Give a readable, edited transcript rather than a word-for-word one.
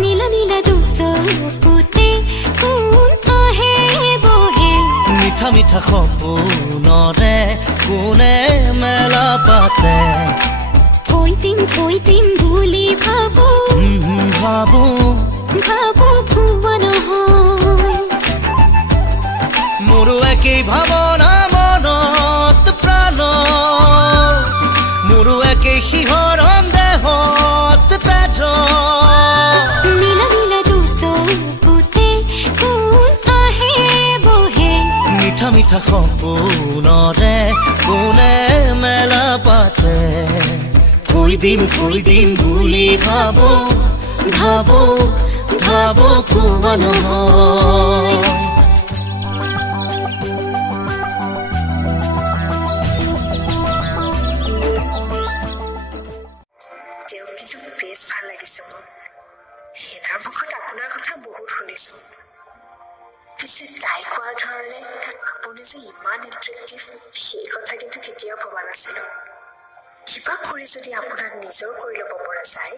নীলা নীলা দুচৰ ফুটে কোন আহে বহে মিঠা মিঠা সপোনৰে কোনে মেলা পাতে কৈ দিম বুলি ভাবো ভাবো ভুৱা নহয় মোৰো একেই ভাৱনা মনত প্ৰাণ মোৰো একেই শিহৰণ দেহত তেজ নীলা নীলা দুচৰ ফুটে কোন আহে বহে মিঠা মিঠা সপোনৰে কোনে মেলা পাতে কৈ দিম বুলি ভাবো কোৱা নহয় তেওঁক কিন্তু বেছ ভাল লাগিছে মোৰ সেইনাৰ মুখত আপোনাৰ কথা বহুত শুনিছো পিছে তাই কোৱাৰ ধৰণে আপুনি যে ইমান এট্ৰেক্টিভ সেই কথা কিন্তু কেতিয়াও ভবা নাছিলো কিবা কৰি যদি আপোনাক নিজৰ কৰি ল'ব পৰা যায়